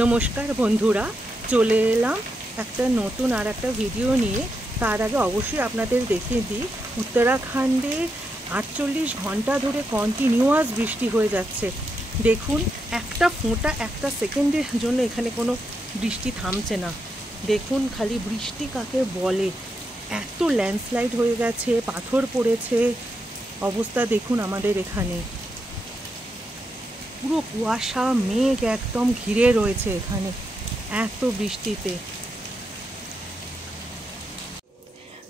নমস্কার বন্ধুরা, চলে এলাম একটা নতুন আর একটা ভিডিও নিয়ে। তার আগে অবশ্যই আপনাদের দেখিয়ে দিই, উত্তরাখণ্ডে 48 ঘন্টা ধরে কন্টিনিউয়াস বৃষ্টি হয়ে যাচ্ছে। দেখুন, একটা ফোঁটা একটা সেকেন্ডের জন্য এখানে কোনো বৃষ্টি থামছে না। দেখুন খালি বৃষ্টি কাকে বলে, এত ল্যান্ডস্লাইড হয়ে গেছে, পাথর পড়েছে, অবস্থা দেখুন আমাদের এখানে। পুরো কুয়াশা মেঘ একদম ঘিরে রয়েছে এখানে এত বৃষ্টিতে।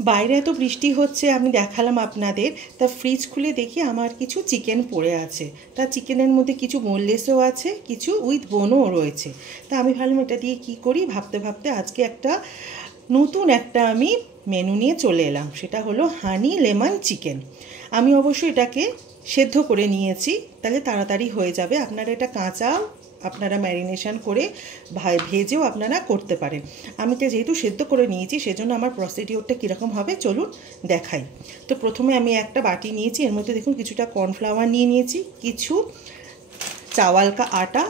বাইরে এত বৃষ্টি হচ্ছে, আমি দেখালাম আপনাদের। তা ফ্রিজ খুলে দেখি আমার কিছু চিকেন পড়ে আছে। তা চিকেনের মধ্যে কিছু বোনলেসও আছে, কিছু উইথ বোনও রয়েছে। তা আমি ভাবলাম এটা দিয়ে কি করি, ভাবতে ভাবতে আজকে নতুন একটা আমি মেনু নিয়ে চলে এলাম। সেটা হলো হানি লেমন চিকেন। আমি অবশ্যই এটাকে সেদ্ধ করে নিয়েছি, তাহলে তাড়াতাড়ি হয়ে যাবে। আপনারা এটা কাঁচা আপনারা ম্যারিনেশন করে ভেজেও আপনারা করতে পারেন। আমি এটা যেহেতু সেদ্ধ করে নিয়েছি, সেজন্য আমার প্রসিডিওরটা কীরকম হবে চলুন দেখাই। তো প্রথমে আমি একটা বাটি নিয়েছি, এর মধ্যে দেখুন কিছুটা কর্নফ্লাওয়ার নিয়ে নিয়েছি, কিছু চাওয়াল কা আটা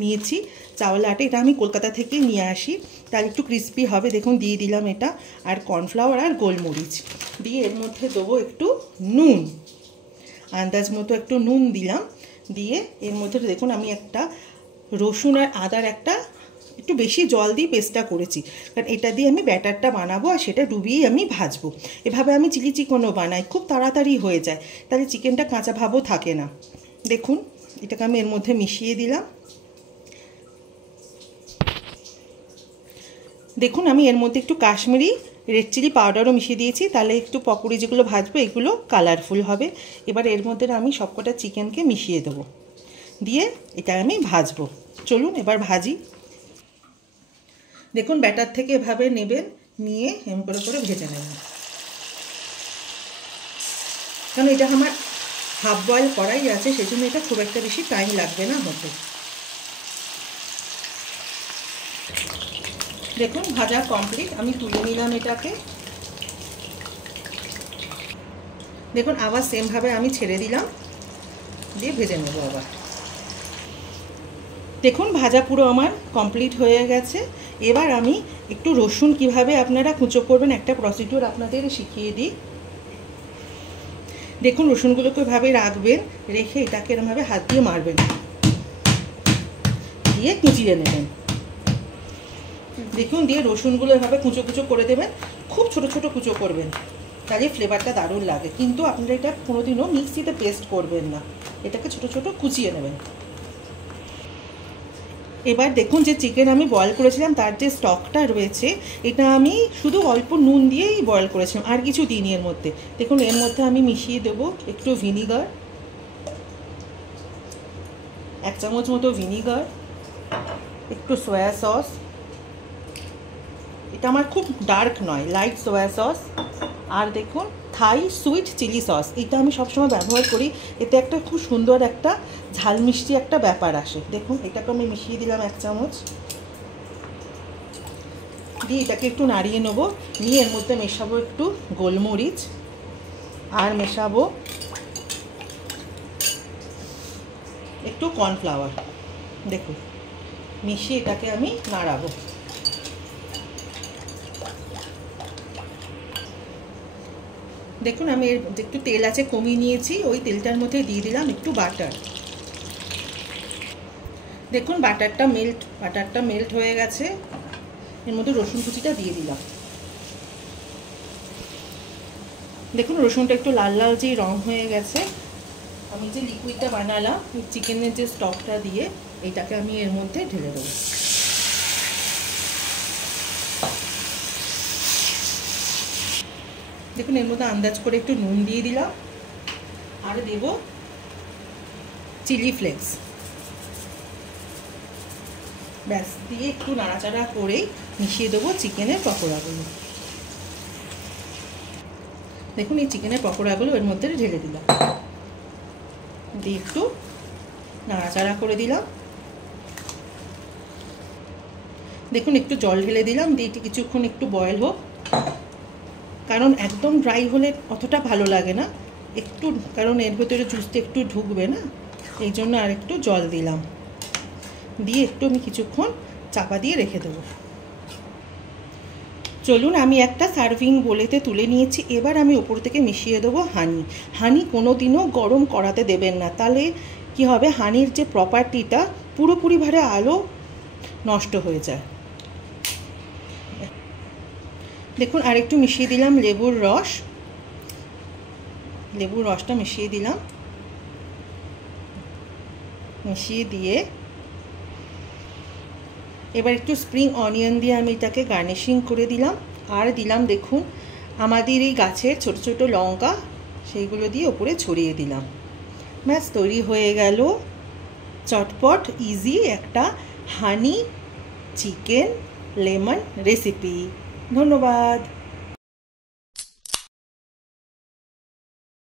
নিয়েছি। চাওয়াল আটা এটা আমি কলকাতা থেকেই নিয়ে আসি, তার একটু ক্রিস্পি হবে। দেখুন দিয়ে দিলাম এটা, আর কর্নফ্লাওয়ার আর গোলমরিচ দিয়ে এর মধ্যে দেবো একটু নুন, আন্দাজ মতো একটু নুন দিলাম। দিয়ে এর মধ্যে দেখুন আমি একটা রসুন আর আদার একটু বেশি জল দিয়ে পেস্টটা করেছি, কারণ এটা দিয়ে আমি ব্যাটারটা বানাবো আর সেটা ডুবিয়েই আমি ভাজবো। এভাবে আমি চিলি চিকেনও বানাই, খুব তাড়াতাড়ি হয়ে যায়, তাহলে চিকেনটা কাঁচা ভাবও থাকে না। দেখুন এটাকে আমি এর মধ্যে মিশিয়ে দিলাম। দেখুন আমি এর মধ্যে একটু কাশ্মীরি রেড চিলি পাউডারও মিশিয়ে দিয়েছি, তাহলে একটু পকোড়ি যেগুলো ভাজবো এগুলো কালারফুল হবে। এবার এর মধ্যে আমি সবকটা চিকেনকে মিশিয়ে দেবো, দিয়ে এটা আমি ভাজবো। চলুন এবার ভাজি। দেখুন ব্যাটার থেকে এভাবে নেবেন, নিয়ে এম করে করে ভেজে নেবেন, কারণ এটা আমার হাফ বয়েল করাই আছে, সেই জন্য এটা খুব একটা বেশি টাইম লাগবে না হতে। দেখুন ভাজা কমপ্লিট, আমি তুলে নিলাম এটাকে। দেখুন আবার সেমভাবে আমি ছেড়ে দিলাম, দিয়ে ভেজে নেবো আবার। দেখুন ভাজা পুরো আমার কমপ্লিট হয়ে গেছে। এবার আমি একটু রসুন কিভাবে আপনারা কুচো করবেন একটা প্রসিডিওর আপনাদের শিখিয়ে দিই। দেখুন রসুনগুলোকে এভাবে রাখবেন, রেখে এটাকে এরমভাবে হাত দিয়ে মারবেন, দিয়ে কুচিয়ে নেবেন। দেখুন দিয়ে রসুনগুলো এভাবে কুচো কুচো করে দেবেন, খুব ছোট ছোট কুচো করবেন, তাহলে ফ্লেভারটা দারুণ লাগে। কিন্তু আপনারা এটা কোনোদিনও মিক্সিতে পেস্ট করবেন না, এটাকে ছোট ছোট কুচিয়ে নেবেন। এবার দেখুন যে চিকেন আমি বয়েল করেছিলাম তার যে স্টকটা রয়েছে, এটা আমি শুধু অল্প নুন দিয়েই বয়েল করেছিলাম, আর কিছু দিইনি এর মধ্যে। দেখুন এর মধ্যে আমি মিশিয়ে দেবো একটু ভিনিগার, 1 চামচ মতো ভিনিগার, একটু সয়া সস, এটা আমার খুব ডার্ক নয়, লাইট সয়া সস, আর দেখুন থাই সুইট চিলি সস, এটা আমি সবসময় ব্যবহার করি। এতে একটা খুব সুন্দর একটা ঝাল মিষ্টি একটা ব্যাপার আসে। দেখুন এটাকে আমি মিশিয়ে দিলাম 1 চামচ, দিয়ে এটাকে একটু নাড়িয়ে নেবো। নিয়ে এর মধ্যে মেশাবো একটু গোলমরিচ, আর মেশাবো একটু কর্নফ্লাওয়ার। দেখুন মিশিয়ে এটাকে আমি নাড়াবো। দেখুন আমি এর একটু তেল আছে কমিয়ে নিয়েছি, ওই তেলটার মধ্যে দিয়ে দিলাম একটু বাটার। দেখুন বাটারটা মেল্ট হয়ে গেছে, এর মধ্যে রসুন কুচিটা দিয়ে দিলাম। দেখুন রসুনটা একটু লাল লাল যেই রং হয়ে গেছে, আমি যে লিকুইডটা বানালাম চিকেনের যে স্টকটা দিয়ে, এইটাকে আমি এর মধ্যে ঢেলে দেবো। দেখুন এর মধ্যে আন্দাজ করে একটু নুন দিয়ে দিলাম, আর দেব চিলি ফ্লেক্স। ব্যাস, দিয়ে একটু নাড়াচাড়া করেই মিশিয়ে দেবো চিকেনের পকোড়াগুলো। দেখুন এই চিকেনের পকোড়াগুলো এর মধ্যে ঢেলে দিলাম, দিয়ে একটু নাড়াচাড়া করে দিলাম। দেখুন একটু জল ঢেলে দিলাম, দিয়ে কিছুক্ষণ একটু বয়েল হোক, কারণ একদম ড্রাই হলে অতটা ভালো লাগে না, একটু, কারণ এর ভেতরে জুসটা একটু ঢুকবে না, এই জন্য আর একটু জল দিলাম। দিয়ে একটু আমি কিছুক্ষণ চাপা দিয়ে রেখে দেবো। চলুন, আমি একটা সার্ভিং বোলেতে তুলে নিয়েছি। এবার আমি ওপর থেকে মিশিয়ে দেবো হানি। হানি কোনো দিনও গরম করাতে দেবেন না, তাহলে কি হবে, হানির যে প্রপার্টিটা পুরোপুরিভাবে আলো নষ্ট হয়ে যায়। দেখুন, আরেকটু মিশিয়ে দিলাম লেবুর রস। লেবুর রসটা মিশিয়ে দিলাম। মিশিয়ে দিয়ে এবার একটু স্প্রিং অনিয়ন দিয়ে আমি এটাকে গার্নিশিং করে দিলাম। আর দিলাম দেখুন আমাদের এই গাছের ছোট ছোট লঙ্কা, সেইগুলো দিয়ে ওপরে ছড়িয়ে দিলাম। ব্যাস তৈরি হয়ে গেল চটপট ইজি একটা হানি চিকেন লেমন রেসিপি। ধন্যবাদ।